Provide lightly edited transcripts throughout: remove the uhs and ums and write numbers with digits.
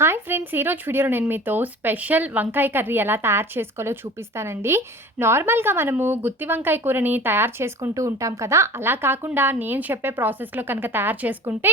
Hi friends! ఈరోజు వీడియోలో నేను మీతో స్పెషల్ వంకాయ కర్రీ ఎలా తయారు చేసుకోవాలో చూపిస్తానండి. నార్మల్‌గా మనము గుత్తి వంకాయ కూరని తయారు చేసుకుంటూ ఉంటాం కదా! అలా కాకుండా నేను చెప్పే ప్రాసెస్‌లో కనుక తయారు చేసుకుంటే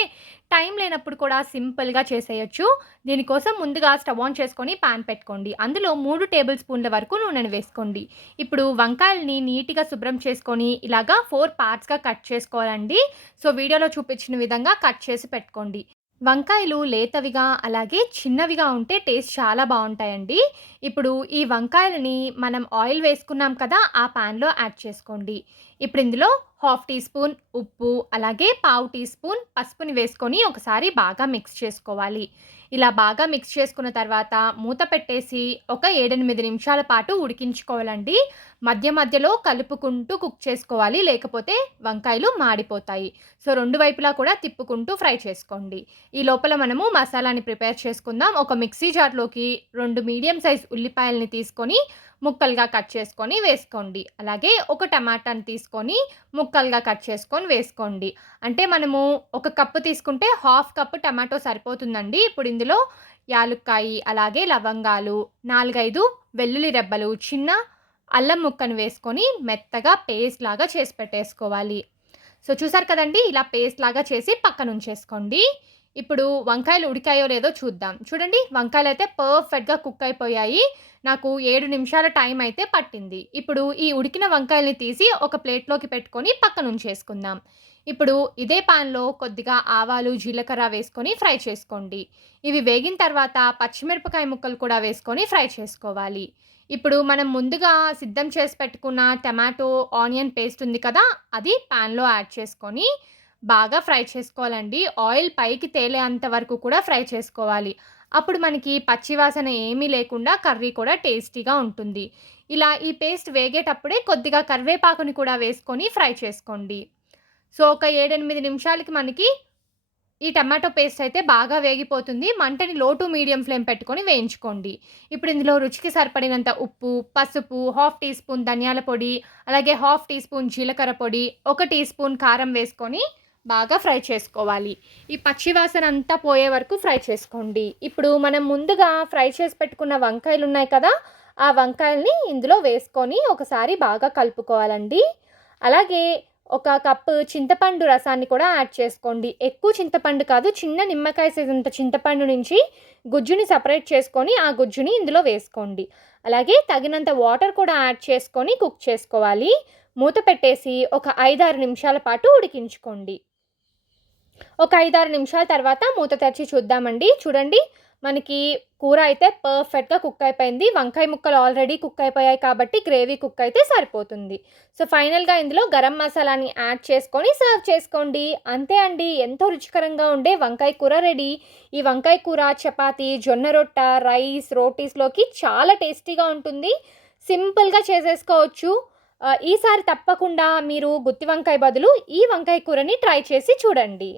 టైం లేనప్పుడు కూడా సింపుల్‌గా చేసేయొచ్చు. దీనికోసం ముందుగా స్టవ్ ఆన్ చేసుకొని పాన్ పెట్టుకోండి. అందులో 3 టేబుల్ స్పూన్ల వరకు నూనెను వేసుకోండి. ఇప్పుడు వంకాయలని నీట్‌గా శుభ్రం చేసుకొని ఇలాగా 4 పార్ట్స్‌గా కట్ చేసుకోవాలండి. సో, వీడియోలో చూపించిన విధంగా కట్ చేసి పెట్టుకోండి. వంకాయలు లేతవిగా, అలాగే చిన్నవిగా ఉంటే టేస్ట్ చాలా బావుంటాయండి. ఇప్పుడు ఈ వంకాయలని మనం ఆయిల్ వేసుకున్నాం కదా! ఆ పాన్‌లో యాడ్ చేసుకోండి. ఇప్పుడు ఇందులో హాఫ్ టీ స్పూన్ ఉప్పు, అలాగే పావు టీ స్పూన్ పసుపుని వేసుకొని ఒకసారి బాగా మిక్స్ చేసుకోవాలి. ఇలా బాగా మిక్స్ చేసుకున్న తర్వాత మూత పెట్టేసి ఒక 7, 8 నిమిషాల పాటు ఉడికించుకోవాలండి. మధ్య మధ్యలో కలుపుకుంటూ కుక్ చేసుకోవాలి. లేకపోతే వంకాయలు మాడిపోతాయి. సో, 2 వైపులా కూడా తిప్పుకుంటూ ఫ్రై చేసుకోండి. ఈ లోపల మనము మసాలాని ప్రిపేర్ చేసుకుందాం. ఒక మిక్సీ జార్‌లోకి 2 మీడియం సైజ్ ఉల్లిపాయల్ని తీసుకొని ముక్కలుగా కట్ చేసుకొని వేసుకోండి. అలాగే ఒక టమాటాని తీసుకొని ముక్కలుగా కట్ చేసుకొని వేసుకోండి. అంటే మనము ఒక కప్పు తీసుకుంటే హాఫ్ కప్ టమాటో సరిపోతుందండి. ఇప్పుడు ఇందులో యాలుక్కాయి, అలాగే లవంగాలు, 4, 5 వెల్లుల్లి రెబ్బలు, చిన్న అల్లం ముక్కను వేసుకొని మెత్తగా పేస్ట్ లాగా చేసి పెట్టేసుకోవాలి. సో, చూసారు కదండీ! ఇలా పేస్ట్ లాగా చేసి పక్కనుంచేసుకోండి. ఇప్పుడు వంకాయలు ఉడికాయో లేదో చూద్దాం. చూడండి, వంకాయలైతే పర్ఫెక్ట్‌గా కుక్ అయిపోయాయి. నాకు 7 నిమిషాల టైం అయితే పట్టింది. ఇప్పుడు ఈ ఉడికిన వంకాయల్ని తీసి ఒక ప్లేట్‌లోకి పెట్టుకొని పక్కనుంచేసుకుందాం. ఇప్పుడు ఇదే పాన్‌లో కొద్దిగా ఆవాలు, జీలకర్ర వేసుకొని ఫ్రై చేసుకోండి. ఇవి వేగిన తర్వాత పచ్చిమిరపకాయ ముక్కలు కూడా వేసుకొని ఫ్రై చేసుకోవాలి. ఇప్పుడు మనం ముందుగా సిద్ధం చేసి పెట్టుకున్న టమాటో, ఆనియన్ పేస్ట్ ఉంది కదా! అది పాన్‌లో యాడ్ చేసుకొని బాగా ఫ్రై చేసుకోవాలండి. ఆయిల్ పైకి తేలేంత వరకు కూడా ఫ్రై చేసుకోవాలి. అప్పుడు మనకి పచ్చి వాసన ఏమీ లేకుండా కర్రీ కూడా టేస్టీగా ఉంటుంది. ఇలా ఈ పేస్ట్ వేగేటప్పుడే కొద్దిగా కరివేపాకుని కూడా వేసుకొని ఫ్రై చేసుకోండి. సో, ఒక 7, 8 నిమిషాలకి మనకి ఈ టమాటో పేస్ట్ అయితే బాగా వేగిపోతుంది. మంటని లో టు మీడియం ఫ్లేమ్ పెట్టుకొని వేయించుకోండి. ఇప్పుడు ఇందులో రుచికి సరిపడినంత ఉప్పు, పసుపు, హాఫ్ టీ స్పూన్ ధనియాల పొడి, అలాగే హాఫ్ టీ స్పూన్ జీలకర్ర పొడి, 1 టీ స్పూన్ కారం వేసుకొని బాగా ఫ్రై చేసుకోవాలి. ఈ పచ్చి వాసన అంతా పోయే వరకు ఫ్రై చేసుకోండి. ఇప్పుడు మనం ముందుగా ఫ్రై చేసి పెట్టుకున్న వంకాయలున్నాయి కదా! ఆ వంకాయల్ని ఇందులో వేసుకొని ఒకసారి బాగా కలుపుకోవాలండి. అలాగే ఒక కప్పు చింతపండు రసాన్ని కూడా యాడ్ చేసుకోండి. ఎక్కువ చింతపండు కాదు, చిన్న నిమ్మకాయ సైజంత చింతపండు నుంచి గుజ్జుని సెపరేట్ చేసుకొని, ఆ గుజ్జుని ఇందులో వేసుకోండి. అలాగే తగినంత వాటర్ కూడా యాడ్ చేసుకొని కుక్ చేసుకోవాలి. మూత పెట్టేసి ఒక 5, 6 నిమిషాల పాటు ఉడికించుకోండి. ఒక 5, 6 నిమిషాల తర్వాత మూత తెరిచి చూద్దామండి. చూడండి, మనకి కూర అయితే పర్ఫెక్ట్‌గా కుక్ అయిపోయింది. వంకాయ ముక్కలు ఆల్రెడీ కుక్ అయిపోయాయి కాబట్టి గ్రేవీ కుక్ అయితే సరిపోతుంది. సో, ఫైనల్‌గా ఇందులో గరం మసాలాని యాడ్ చేసుకొని సర్వ్ చేసుకోండి. అంతే అండి. ఎంతో రుచికరంగా ఉండే వంకాయ కూర రెడీ. ఈ వంకాయ కూర చపాతీ, జొన్న రొట్ట, రైస్, రోటీస్‌లోకి చాలా టేస్టీగా ఉంటుంది. సింపుల్‌గా చేసేసుకోవచ్చు. ఈసారి తప్పకుండా మీరు గుత్తి వంకాయ బదులు ఈ వంకాయ కూరని ట్రై చేసి చూడండి.